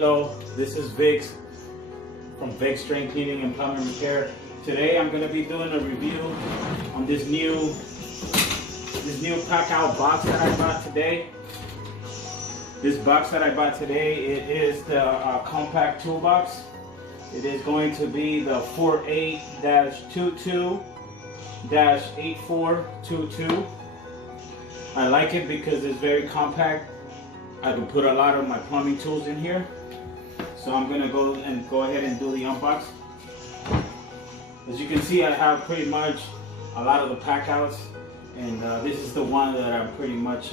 Hello, this is Vic's from Vic's Drain Cleaning and Plumbing Repair. Today I'm going to be doing a review on this new pack-out box that I bought today. This box that I bought today, it is the compact toolbox. It is going to be the 48-22-8422. I like it because it's very compact. I can put a lot of my plumbing tools in here. So I'm gonna go ahead and do the unbox. As you can see, I have pretty much a lot of the pack outs, and this is the one that I pretty much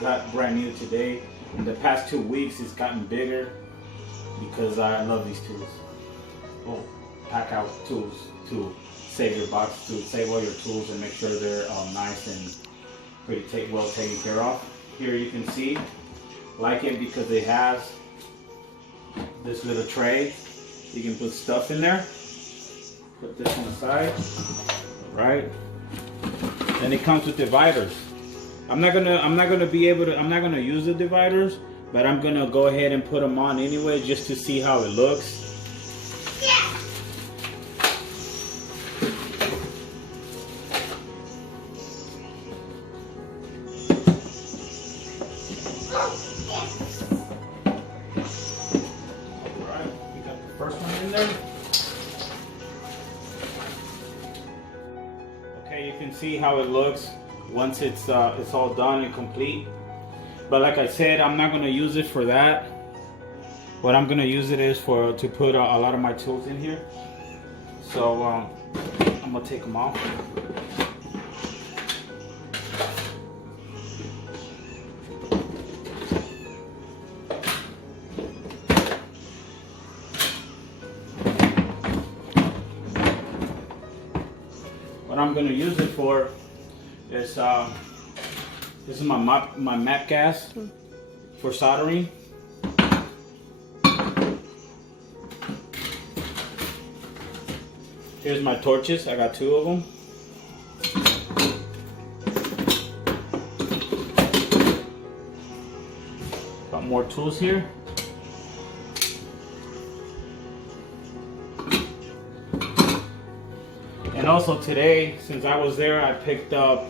got brand new today. In the past 2 weeks, it's gotten bigger because I love these tools. Oh, pack out tools to save your box, to save all your tools and make sure they're nice and pretty well taken care of. Here you can see, like it because it has this little tray. You can put stuff in there. Put this on the side. Right. Then it comes with dividers. I'm not gonna use the dividers, but I'm gonna go ahead and put them on anyway just to see how it looks. Okay, you can see how it looks once it's all done and complete. But like I said, I'm not going to use it for that. What I'm going to use it is to put a lot of my tools in here. So I'm going to take them off. What I'm going to use it for is this is my map gas for soldering. Here's my torches. I got 2 of them. Got more tools here. And also today, since I was there, I picked up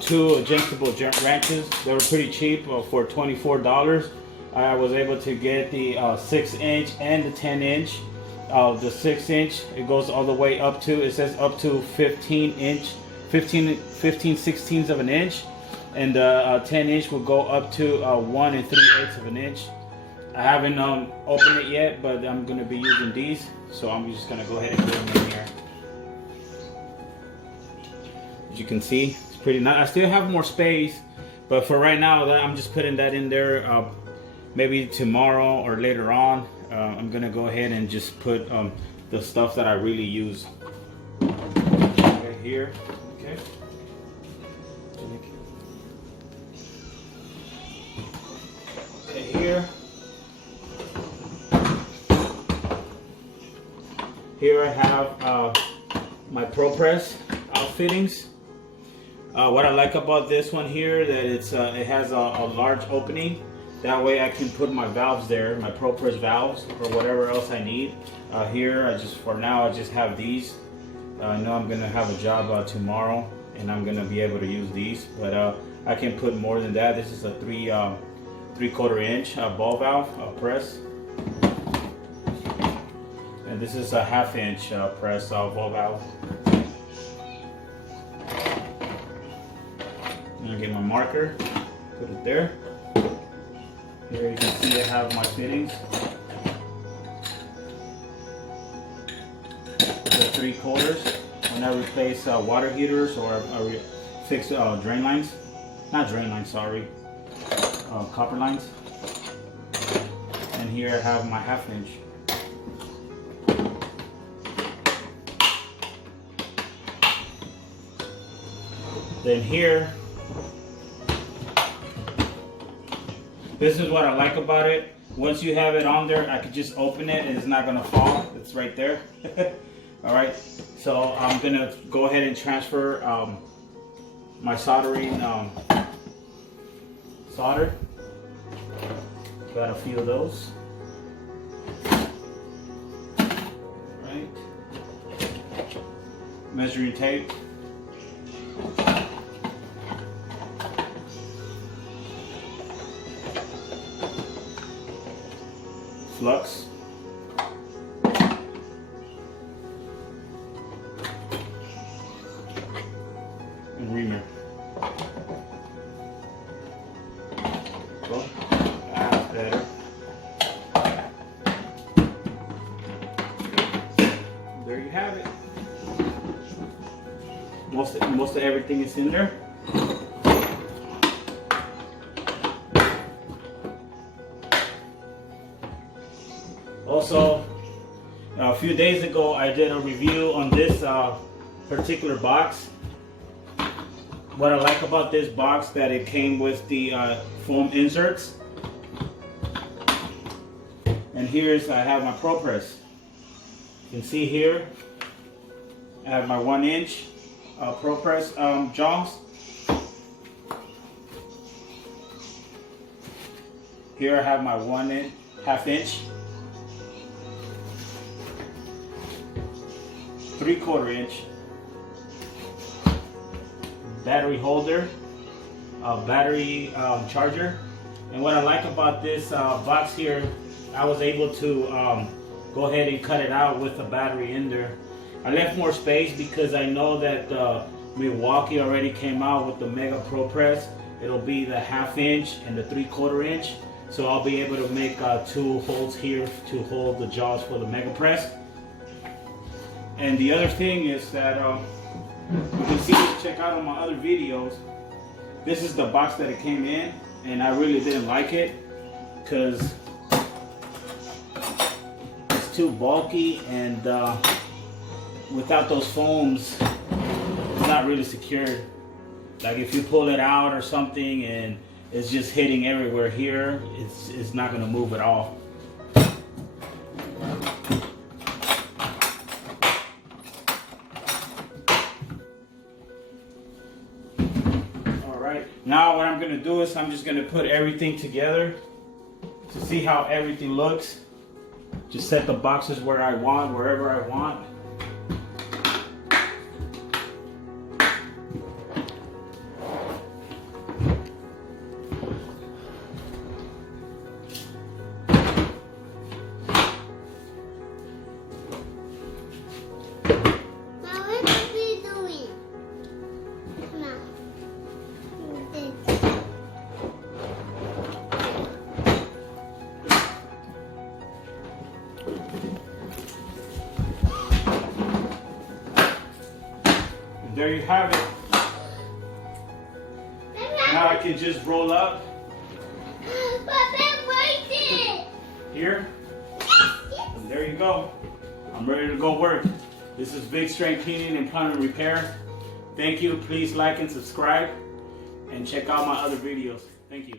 2 adjustable wrenches. They were pretty cheap for $24. I was able to get the 6-inch and the 10-inch. The 6-inch, it goes all the way up to, it says up to 15 sixteenths of an inch. And the 10-inch will go up to 1 3/8 of an inch. I haven't opened it yet, but I'm going to be using these. So I'm just going to go ahead and put them in here. As you can see, it's pretty nice. I still have more space, but for right now, I'm just putting that in there. Maybe tomorrow or later on, I'm gonna go ahead and just put the stuff that I really use. Right here, okay. Okay, here. Here I have my propress outfittings. What I like about this one here, that it has a large opening. That way I can put my valves there, my propress valves, or whatever else I need. Here, for now, I just have these. I know I'm gonna have a job tomorrow, and I'm gonna be able to use these. But I can put more than that. This is a 3/4 inch ball valve press, and this is a 1/2 inch press ball valve. I'm gonna get my marker, put it there. Here you can see I have my fittings. The 3/4 when I replace water heaters or I fix drain lines. Not drain lines, sorry. Copper lines. And here I have my 1/2 inch. Then here, this is what I like about it. Once you have it on there, I could just open it and it's not gonna fall. It's right there. All right, so I'm gonna go ahead and transfer my soldering solder. Got a few of those. measuring tape. Flux. And reamer. Well, that's better. There you have it. Most of everything is in there. Also, a few days ago I did a review on this particular box. What I like about this box that it came with the foam inserts. And here's, I have my propress. You can see here I have my 1-inch propress jaws. Here I have my 1.5 inch, 3/4 inch battery holder, battery charger. And what I like about this box here, I was able to go ahead and cut it out with a battery in there. I left more space because I know that Milwaukee already came out with the Mega ProPress. It'll be the 1/2 inch and the 3/4 inch. So I'll be able to make 2 holes here to hold the jaws for the Mega Press. And the other thing is that you can see, check out on my other videos, this is the box that it came in, and I really didn't like it because it's too bulky, and without those foams it's not really secured. Like if you pull it out or something and it's just hitting everywhere here, it's not going to move at all. Alright, now what I'm going to do is I'm just going to put everything together to see how everything looks. Just set the boxes where I want, wherever I want. There you have it. Now I can just roll up here. And there you go. I'm ready to go work. This is Big Strength Cleaning and Plumbing Repair. Thank you. Please like and subscribe and check out my other videos. Thank you.